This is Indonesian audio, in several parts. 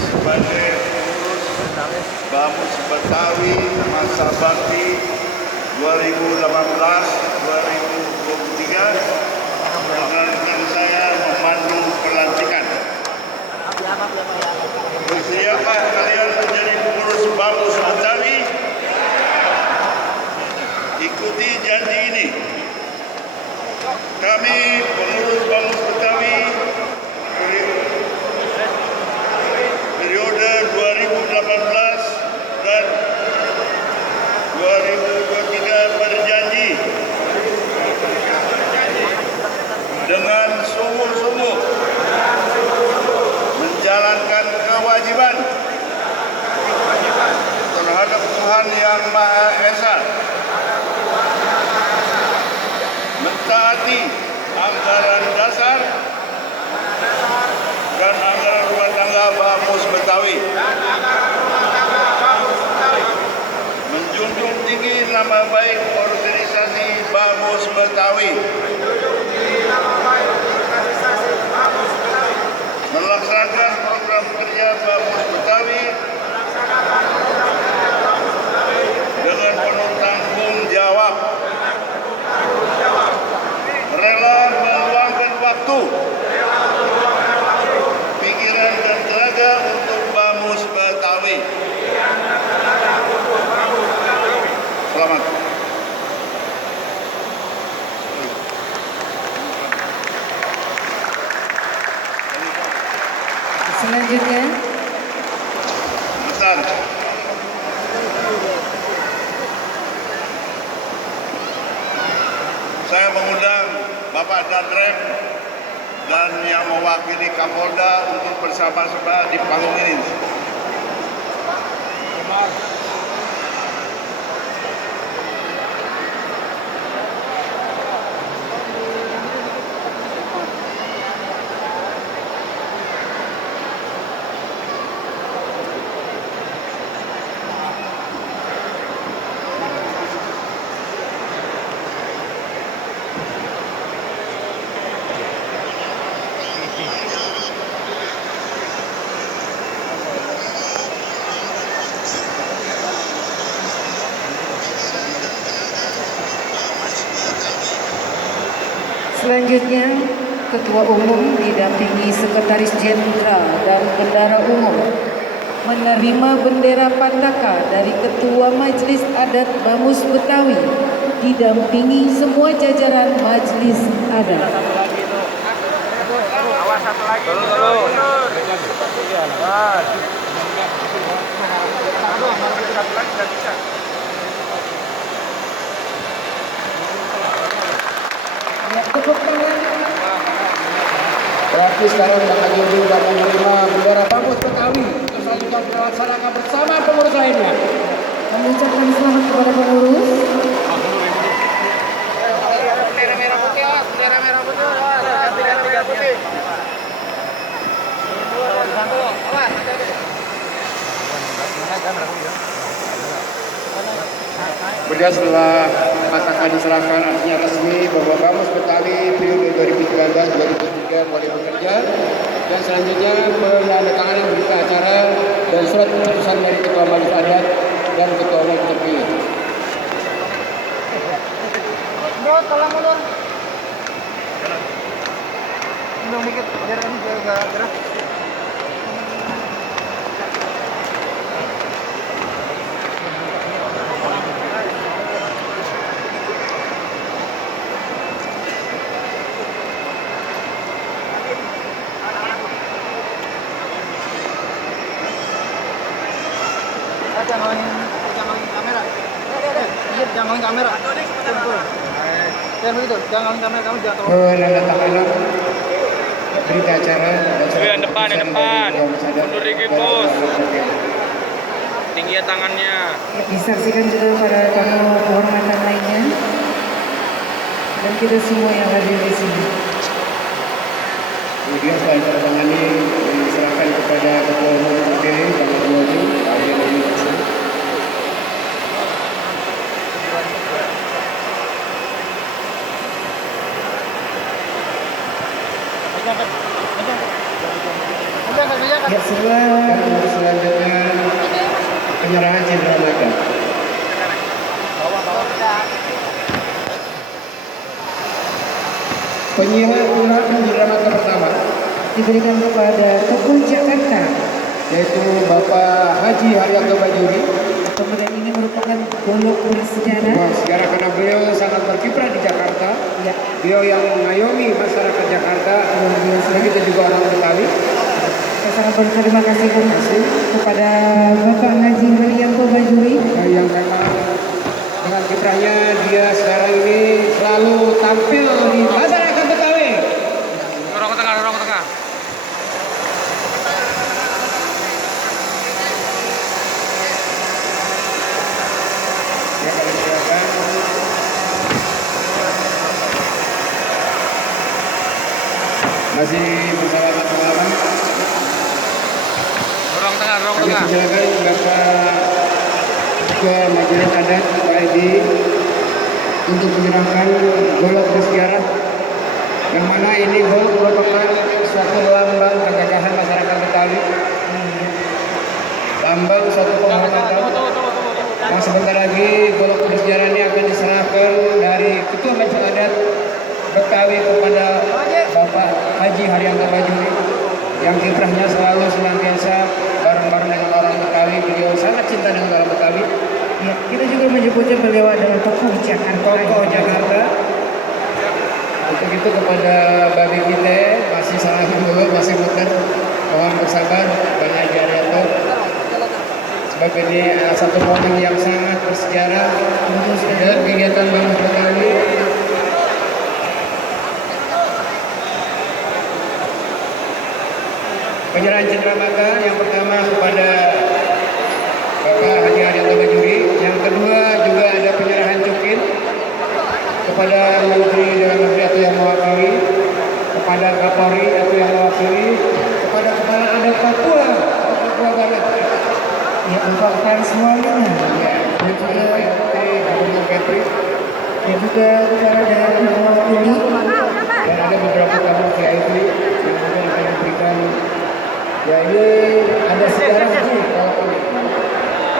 sebagai pengurus Bamus Betawi masa bakti 2018-2023 dengan saya memandu pelantikan. Bersiapkah kalian menjadi pengurus Bamus Betawi? Ikuti janji ini. Kami pengurus Bamus Betawi periode 2018 dan 2023 berjanji dengan sungguh-sungguh menjalankan kewajiban terhadap Tuhan Yang Maha Esa, mentaati anggaran dasar dan anggaran rumah tangga Bamus Betawi, menjunjung tinggi nama baik organisasi Bamus Betawi, melaksanakan program kerja Bamus Betawi dengan penuh tanggung jawab, rela meluangkan waktu, pikiran dan tenaga untuk Bamus Betawi. Selamat. Selanjutnya, Besar. Saya mengundang Bapak Danrem dan yang mewakili Kapolda untuk bersama-sama di panggung ini. selanjutnya Ketua Umum didampingi Sekretaris Jenderal dan Bendara Umum menerima bendera Pataka dari Ketua Majelis Adat Bamus Betawi didampingi semua jajaran Majelis Adat. Awas satu lagi. Tepuk tangan. Berarti sekarang Bang Haji sudah menerima bendera Bamus Betawi. Selanjutnya kita laksanakan bersama pengurus lainnya. Mengucapkan selamat kepada pengurus. Bendera merah putih, bendera merah putih. Bendera putih. Awas. Kemudian setelah Pataka diserahkan artinya resmi bahwa Bamus Betawi periode 2019-2023 boleh bekerja, dan selanjutnya penandatanganan berita acara dan surat keputusan dari Ketua Majelis Adat dan Ketua Umum terpilih. Bro, tolong mundur. Mundur dikit, biar ini juga gerak. Jangan kamera. Jangan kamera. Jangan begitu. Jangan kamera, kamu jangan terlalu. Penandatanganan berita acara dan surat Yang depan, keputusan dari Ketua Majelis Adat mundur dikit, dan bos. Ketua Umum terpilih. Tingginya tangannya. Disaksikan juga para tamu kehormatan lainnya dan kita semua yang hadir di sini. Kemudian setelah ditandatangani diserahkan kepada Ketua Umum terpilih dan Ketua Umum bagian dari tersebut. Ya, setelah Dan selanjutnya penyerahan cenderamata. Penyerahan cenderamata pertama diberikan kepada Tokoh Jakarta. yaitu Bapak Haji Haryanto Bajuri. Kemudian ini merupakan golok bersejarah. Sejarah karena beliau sangat berkiprah di Jakarta. Ya, Beliau yang mengayomi masyarakat Jakarta. luar biasa. Kita juga orang Betawi. Saya sangat berterima kasih kepada Bapak Haji Haryanto Bajuri. Yang memang dengan kiprahnya dia sekarang ini selalu tampil di masyarakat Betawi. Dorong ke tengah, dorong ke tengah. Ya, kami silakan. Masih bersama teman-teman. Dorong ke tengah, dorong ke Kami tengah. silakan Bapak Ketua Majelis Adat Pak Edi untuk menyerahkan golok bersejarah yang mana ini golok merupakan suatu lambang kegagahan masyarakat Betawi, lambang suatu penghormatan. Nah, sebentar lagi golok bersejarah ini akan diserahkan dari Ketua Majelis Adat Betawi kepada Bapak Haji Haryanto Bajuri yang kiprahnya selalu senantiasa bareng-bareng dengan orang Betawi. Beliau sangat cinta dengan orang Betawi. Ya, kita juga menyebutnya beliau adalah Tokoh Jakarta. Tokoh Jakarta. Untuk itu kepada Babi kita masih salah dulu, masih muter, mohon bersabar Bang Haji Haryanto. Sebab ini satu momen yang sangat bersejarah dan kegiatan Bang Betawi. Penyerahan cenderamata yang pertama kepada Bapak Haji Haryanto Bajuri, yang kedua juga ada penyerahan cukin kepada Menteri Dalam Negeri atau yang mewakili, kepada Kapolri atau yang mewakili, kepada Kepala Adat Papua Barat. Ya, Bapak Frans Walina. Ya, dan juga Gubernur Kepri, Ya, juga kepada dari mewakili. dan ada beberapa tamu VIP yang mungkin akan diberikan. Ya, ini ada sejarah sih kalau ini.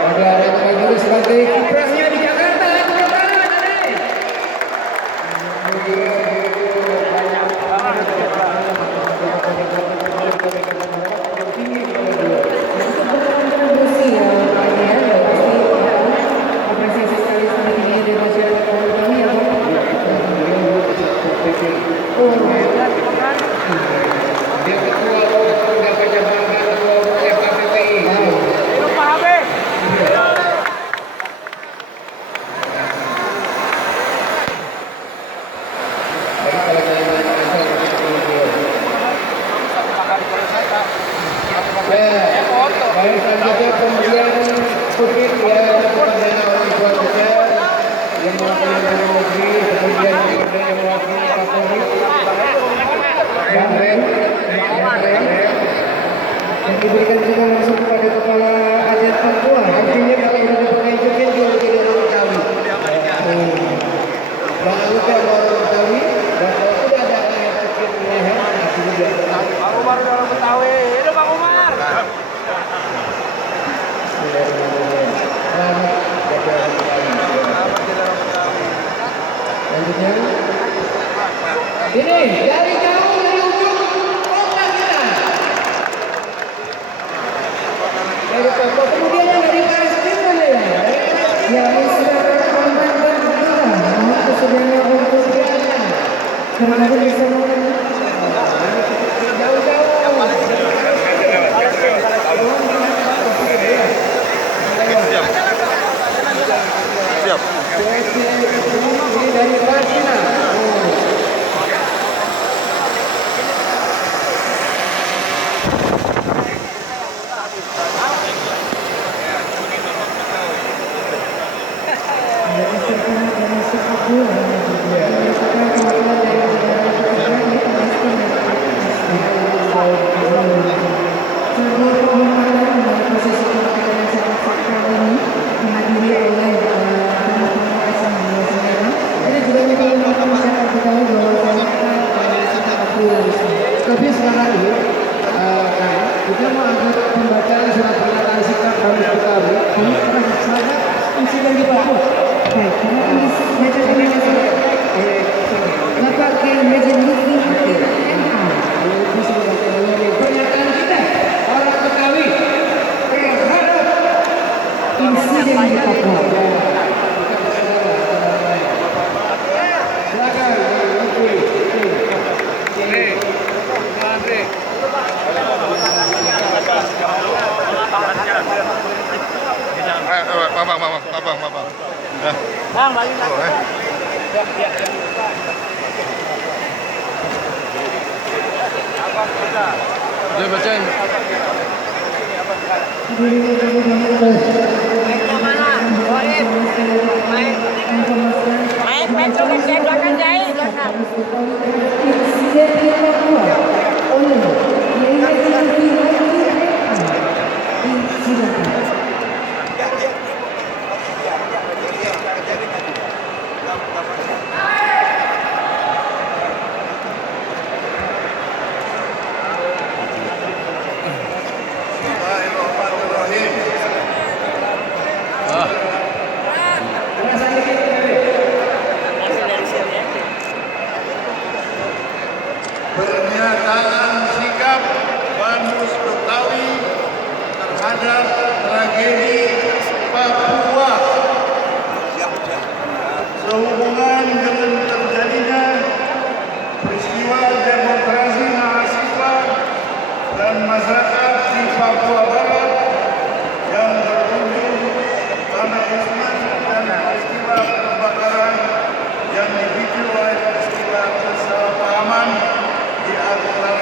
Ada Haryanto Bajuri sebagai kiprahnya di Jakarta. Kontribusi ya, Pak Haji, ya, ya pasti ya, apresiasi sekali sama ini dari masyarakat kami ya, Pak. Oh, Dia ketua Bapak Jabatan Ketua FKPPI. Minum Pak Habib. Jadi kalau saya melihat saya baik selanjutnya pemberian kucing ya kepada orang tua kita yang mewakili Dalam Negeri, kemudian kepada yang mewakili Kapolri, yang rem, yang diberikan juga langsung kepada Kepala Adat Papua. artinya kalau sudah dipakai cukin dia menjadi orang Betawi. Jangan lupa orang Betawi, dan kalau sudah ada yang cukin di leher, artinya dia Betawi. Bang Umar udah orang Betawi. Hidup Bang Umar. Selamat bagi orang Betawi. Selanjutnya, ini dari jauh dari ujung kota kita, dari Papua, kemudian yang dari Palestina ya, Ya, Isra Korban Berdua, mohon kesediaannya untuk bergabung bersama kami. Siap. ini dari Palestina. Ya, Isra Korban dari sepak bola. Merupakan perwakilan dari negara kita. Abang. Nah. Bang, balik lagi. Oh, Dia bacain. Main coba saya belakang jahit belakang. Bismillahirrahmanirrahim. Pernyataan sikap Banus Betawi terhadap tragedi Papua sehubungan dengan terjadinya peristiwa demonstrasi mahasiswa dan masyarakat di Papua Barat yang berujung vandalisme dan peristiwa pembakaran yang dipicu oleh peristiwa kesalahpahaman di antara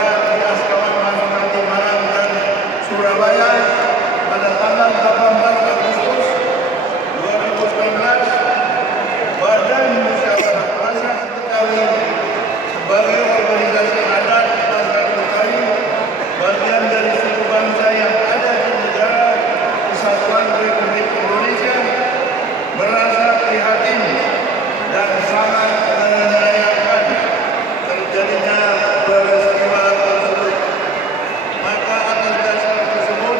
kawan masyarakat di Malang dan Surabaya pada tanggal 18 Agustus 2019. Badan Musyawarah Masyarakat Betawi sebagai organisasi adat masyarakat Betawi, bagian dari suku bangsa yang ada di negara Kesatuan Republik Indonesia, merasa prihatin dan sangat menyayangkan terjadinya peristiwa tersebut. Maka atas dasar tersebut,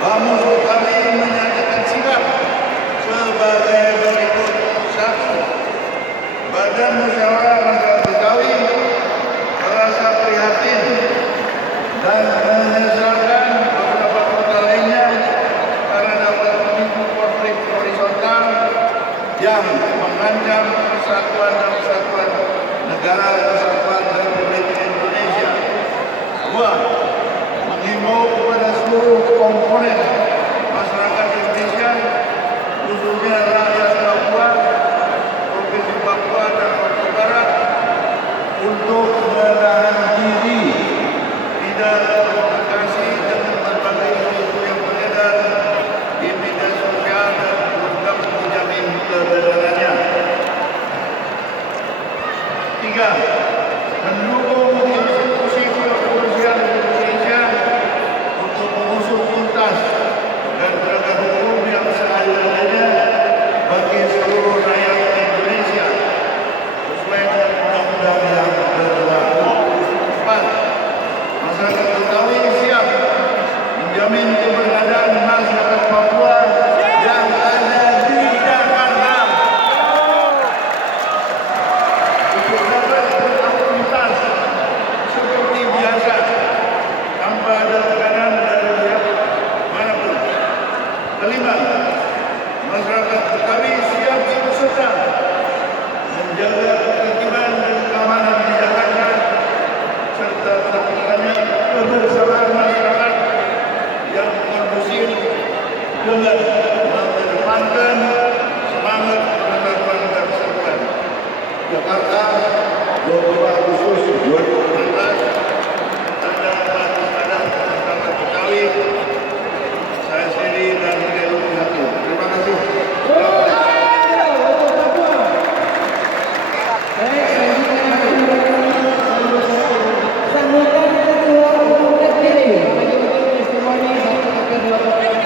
Bamus Betawi menyatakan sikap sebagai berikut. 1. Badan Musyawarah Masyarakat Betawi merasa prihatin dan menyesalkan beberapa kota lainnya karena dapat memicu konflik horizontal yang mengancam persatuan dan kesatuan negara Kesatuan Republik Indonesia. 2. Menghimbau kepada seluruh komponen masyarakat Indonesia, khususnya rakyat Papua, Provinsi Papua dan Papua Barat, untuk menahan diri, tidak terprovokasi dengan berbagai isu yang beredar di media sosial dan untuk menjamin kebenarannya. 3. Mendukung institusi kepolisian Indonesia untuk mengusut tuntas dan penegak hukum yang seadil-adilnya bagi seluruh rakyat Indonesia sesuai dengan undang-undang yang berlaku. 4. Masyarakat Betawi siap menjamin keberadaan masyarakat Papua yang ada di Jakarta untuk dapat beraktivitas seperti biasa tanpa ada tekanan dari pihak manapun. 5. Masyarakat Betawi siap ikut serta menjaga ketertiban dan keamanan di Jakarta serta terciptanya kebersamaan masyarakat yang kondusif dengan mengedepankan semangat persatuan dan kesatuan. Jakarta, 22 Agustus 2019. Tanda Bagus Adat Masyarakat Betawi. Saya sendiri dan Dewi Hakim. Terima kasih. Sambutan Ketua Umum TPD mengikuti testimoni Bapak Kedua Kepala.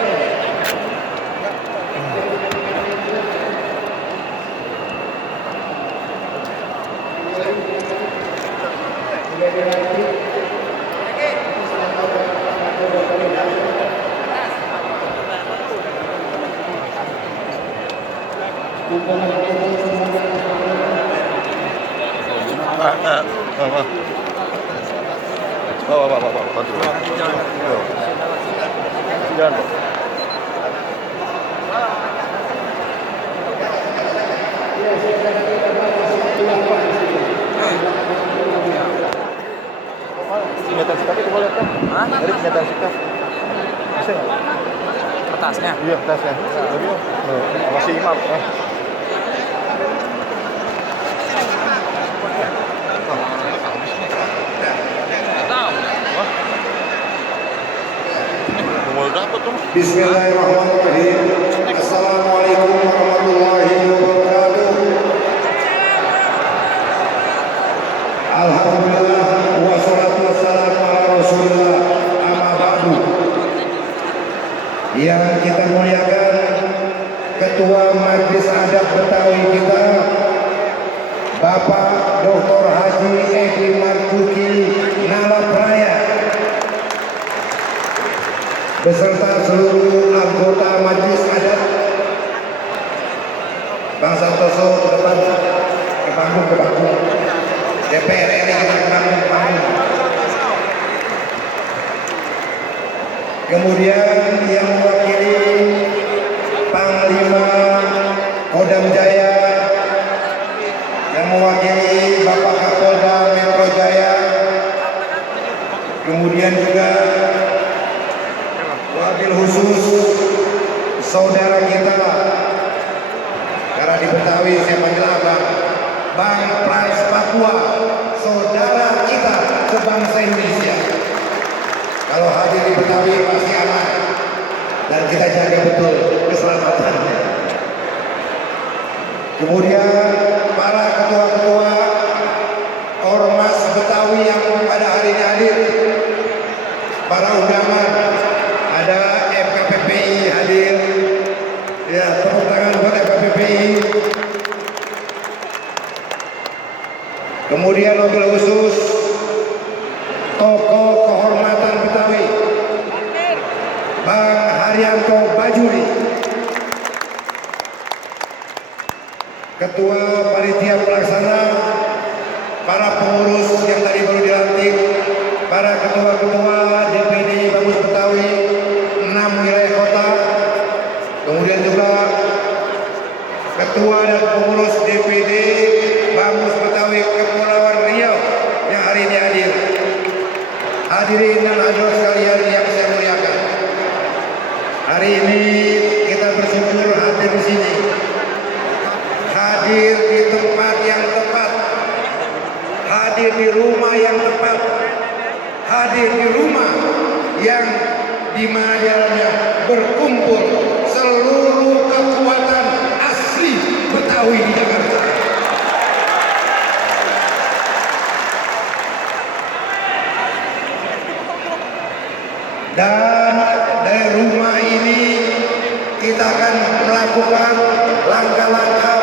Kenyataan sikap itu boleh kan? Dari kenyataan sikap. Bisa nggak? tasnya. Iya, tasnya. Masih imam. Nggak tahu. Mau dapat tuh. Bismillahirrahmanirrahim. Assalamualaikum warahmatullahi wabarakatuh. Alhamdulillah wassalatu wassalamu ala Rasulillah amma ba'du. Yang kita muliakan Ketua Majelis Adat Betawi kita Bapak Dr. Haji Edi Marzuki Nalapraya beserta seluruh anggota Majelis Adat Bang Santoso ke depan, ke panggung. DPR RI kita ke panggung. Kemudian yang mewakili Panglima Kodam Jaya, yang mewakili Bapak Kapolda Metro Jaya, kemudian juga wakil khusus saudara kita, karena di Betawi saya panggil abang, Bang Pras Papua, saudara kita sebangsa Indonesia. Kalau hadir di Betawi pasti aman dan kita jaga betul keselamatannya. Kemudian para ketua-ketua Ormas Betawi yang pada hari ini hadir, para undangan, ada FKPPI hadir, ya tepuk tangan buat FKPPI. Kemudian mobil khusus tokoh kehormatan Betawi, Bang Haryanto Bajuri, Ketua Panitia Pelaksana, para pengurus yang tadi baru dilantik, para ketua-ketua DPD Bamus Betawi 6 wilayah kota, kemudian juga ketua dan pengurus DPD Bamus Betawi Kepulauan Riau yang hari ini hadir. Hadirin dan hadirat sekalian yang saya muliakan, hari ini kita bersyukur hadir di sini, hadir di tempat yang tepat, hadir di rumah yang tepat, hadir di rumah yang di mana di dalamnya berkumpul seluruh kekuatan asli Betawi di Jakarta. Dan dari rumah ini kita akan melakukan langkah-langkah